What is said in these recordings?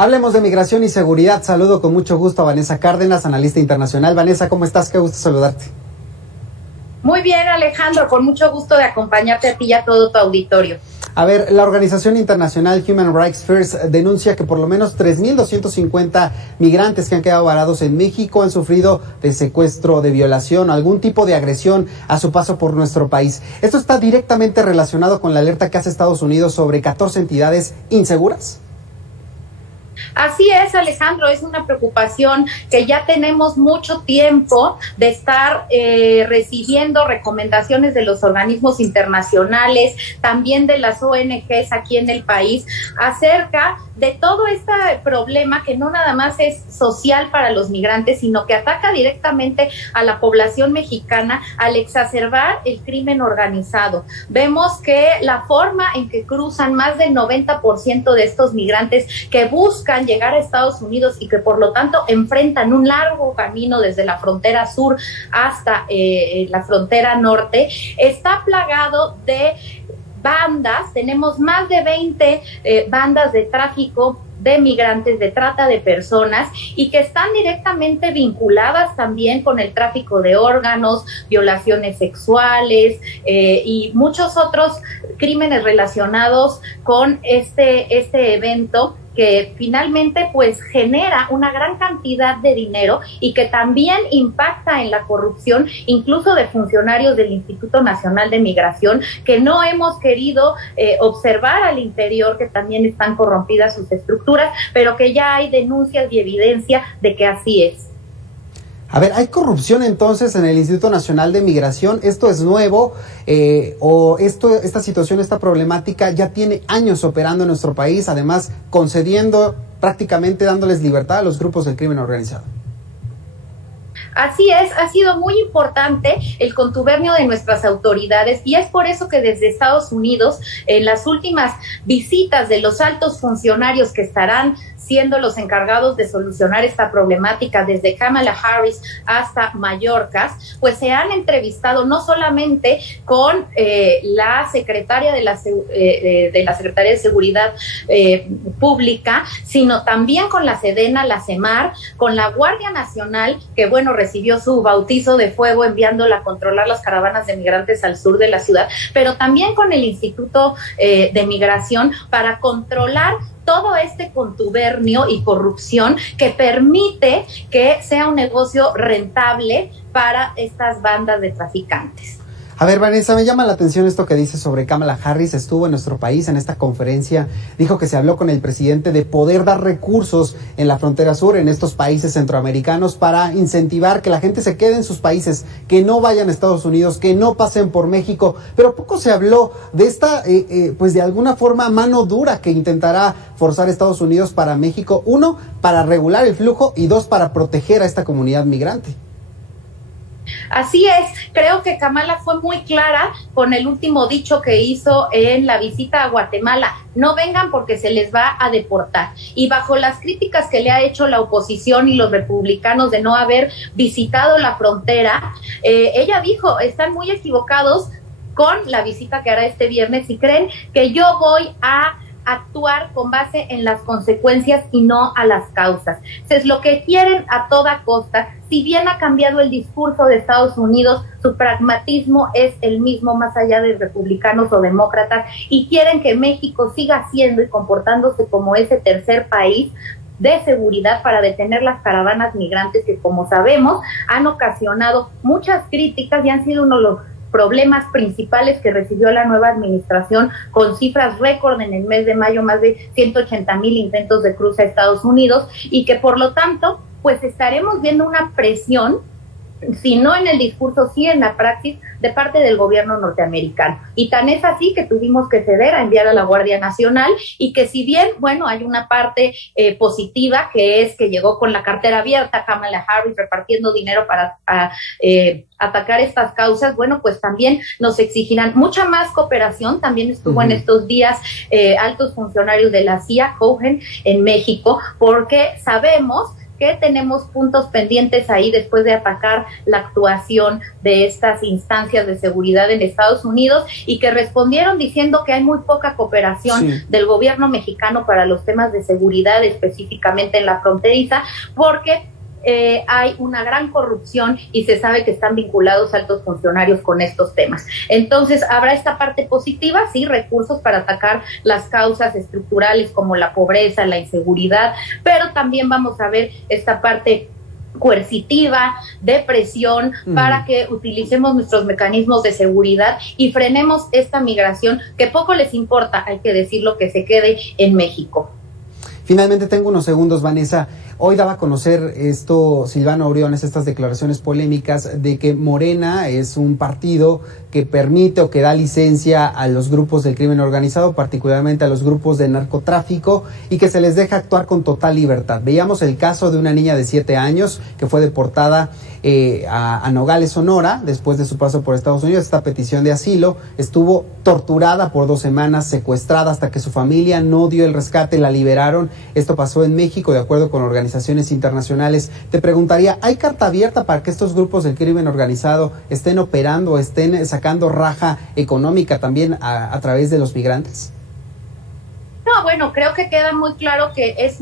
Hablemos de migración y seguridad. Saludo con mucho gusto a Vanessa Cárdenas, analista internacional. Vanessa, ¿cómo estás? Qué gusto saludarte. Muy bien, Alejandro, con mucho gusto de acompañarte a ti y a todo tu auditorio. A ver, la organización internacional Human Rights First denuncia que por lo menos 3.250 migrantes que han quedado varados en México han sufrido de secuestro, de violación, algún tipo de agresión a su paso por nuestro país. Esto está directamente relacionado con la alerta que hace Estados Unidos sobre 14 entidades inseguras. Así es, Alejandro, es una preocupación que ya tenemos mucho tiempo de estar recibiendo recomendaciones de los organismos internacionales, también de las ONGs aquí en el país, acerca de todo este problema que no nada más es social para los migrantes, sino que ataca directamente a la población mexicana al exacerbar el crimen organizado. Vemos que la forma en que cruzan más del 90% de estos migrantes que buscan llegar a Estados Unidos y que por lo tanto enfrentan un largo camino desde la frontera sur hasta la frontera norte, está plagado de bandas. Tenemos más de 20 bandas de tráfico de migrantes, de trata de personas, y que están directamente vinculadas también con el tráfico de órganos, violaciones sexuales y muchos otros crímenes relacionados con este evento, que finalmente pues genera una gran cantidad de dinero y que también impacta en la corrupción, incluso de funcionarios del Instituto Nacional de Migración, que no hemos querido observar al interior, que también están corrompidas sus estructuras, pero que ya hay denuncias y evidencia de que así es. A ver, ¿hay corrupción entonces en el Instituto Nacional de Migración? ¿Esto es nuevo o esta situación, esta problemática ya tiene años operando en nuestro país, además concediendo, prácticamente dándoles libertad a los grupos del crimen organizado? Así es, ha sido muy importante el contubernio de nuestras autoridades, y es por eso que desde Estados Unidos, en las últimas visitas de los altos funcionarios que estarán siendo los encargados de solucionar esta problemática, desde Kamala Harris hasta Mallorca, pues se han entrevistado no solamente con la secretaria de la Secretaría de Seguridad Pública, sino también con la Sedena, la CEMAR, con la Guardia Nacional, que bueno, recibió su bautizo de fuego enviándola a controlar las caravanas de migrantes al sur de la ciudad, pero también con el Instituto de Migración para controlar todo este contubernio y corrupción que permite que sea un negocio rentable para estas bandas de traficantes. A ver, Vanessa, me llama la atención esto que dices sobre Kamala Harris. Estuvo en nuestro país en esta conferencia, dijo que se habló con el presidente de poder dar recursos en la frontera sur, en estos países centroamericanos, para incentivar que la gente se quede en sus países, que no vayan a Estados Unidos, que no pasen por México, pero poco se habló de esta, pues de alguna forma, mano dura que intentará forzar Estados Unidos para México, uno, para regular el flujo y dos, para proteger a esta comunidad migrante. Así es, creo que Kamala fue muy clara con el último dicho que hizo en la visita a Guatemala: no vengan porque se les va a deportar. Y bajo las críticas que le ha hecho la oposición y los republicanos de no haber visitado la frontera, ella dijo, están muy equivocados con la visita que hará este viernes y creen que yo voy a actuar con base en las consecuencias y no a las causas. Es lo que quieren a toda costa. Si bien ha cambiado el discurso de Estados Unidos, su pragmatismo es el mismo, más allá de republicanos o demócratas, y quieren que México siga siendo y comportándose como ese tercer país de seguridad para detener las caravanas migrantes que, como sabemos, han ocasionado muchas críticas y han sido uno de los problemas principales que recibió la nueva administración, con cifras récord en el mes de mayo, más de 180,000 intentos de cruce a Estados Unidos, y que por lo tanto pues estaremos viendo una presión, si no en el discurso, sí en la praxis, de parte del gobierno norteamericano. Y tan es así que tuvimos que ceder a enviar a la Guardia Nacional, y que si bien, bueno, hay una parte positiva, que es que llegó con la cartera abierta Kamala Harris repartiendo dinero para atacar estas causas, bueno, pues también nos exigirán mucha más cooperación. También estuvo en estos días altos funcionarios de la CIA, Cohen, en México, porque sabemos que tenemos puntos pendientes ahí después de atacar la actuación de estas instancias de seguridad en Estados Unidos y que respondieron diciendo que hay muy poca cooperación del gobierno mexicano para los temas de seguridad, específicamente en la fronteriza, porque hay una gran corrupción y se sabe que están vinculados altos funcionarios con estos temas. Entonces, habrá esta parte positiva, sí, recursos para atacar las causas estructurales como la pobreza, la inseguridad, pero también vamos a ver esta parte coercitiva, de presión, para que utilicemos nuestros mecanismos de seguridad y frenemos esta migración que poco les importa, hay que decirlo, que se quede en México. Finalmente tengo unos segundos, Vanessa. Hoy daba a conocer esto Silvano Aureoles, estas declaraciones polémicas de que Morena es un partido que permite o que da licencia a los grupos del crimen organizado, particularmente a los grupos de narcotráfico, y que se les deja actuar con total libertad. Veíamos el caso de una niña de 7 años que fue deportada a Nogales, Sonora, después de su paso por Estados Unidos. Esta petición de asilo estuvo torturada por 2 semanas, secuestrada hasta que su familia no dio el rescate, la liberaron. Esto pasó en México, de acuerdo con organizaciones internacionales. Te preguntaría, ¿hay carta abierta para que estos grupos del crimen organizado estén operando, estén sacando raja económica también a través de los migrantes? No, bueno, creo que queda muy claro que es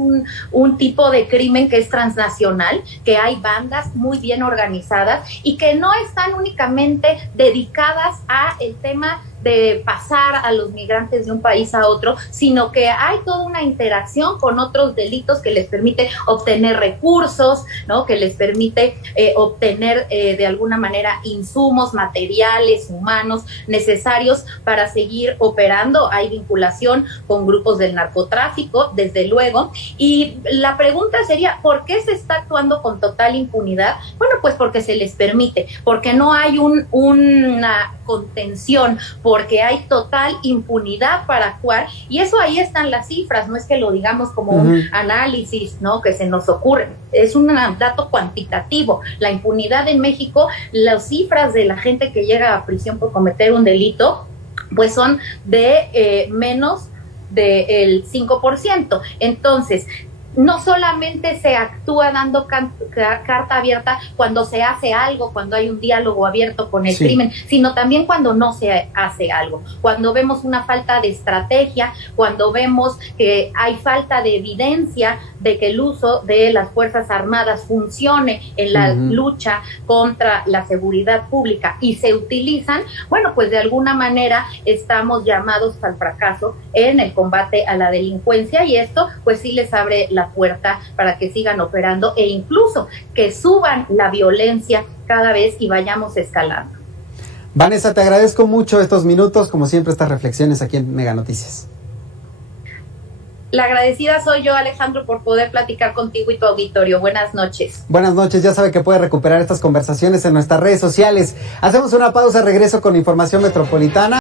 un tipo de crimen que es transnacional, que hay bandas muy bien organizadas y que no están únicamente dedicadas a el tema de pasar a los migrantes de un país a otro, sino que hay toda una interacción con otros delitos que les permite obtener recursos, ¿no? Que les permite obtener de alguna manera insumos, materiales, humanos necesarios para seguir operando. Hay vinculación con grupos del narcotráfico, desde luego, y la pregunta sería, ¿por qué se está actuando con total impunidad? Bueno, pues porque se les permite, porque no hay una contención, porque hay total impunidad para actuar, y eso ahí están las cifras, no es que lo digamos como un análisis, ¿no?, que se nos ocurre, es un dato cuantitativo. La impunidad en México, las cifras de la gente que llega a prisión por cometer un delito, pues son de menos del 5%. Entonces, no solamente se actúa dando carta abierta cuando se hace algo, cuando hay un diálogo abierto con el crimen, sino también cuando no se hace algo, cuando vemos una falta de estrategia, cuando vemos que hay falta de evidencia de que el uso de las Fuerzas Armadas funcione en la lucha contra la seguridad pública y se utilizan, bueno, pues de alguna manera estamos llamados al fracaso en el combate a la delincuencia, y esto pues sí les abre la puerta para que sigan operando e incluso que suban la violencia cada vez y vayamos escalando. Vanessa, te agradezco mucho estos minutos, como siempre, estas reflexiones aquí en Mega Noticias. La agradecida soy yo, Alejandro, por poder platicar contigo y tu auditorio. Buenas noches. Buenas noches, ya sabe que puede recuperar estas conversaciones en nuestras redes sociales. Hacemos una pausa, regreso con información metropolitana.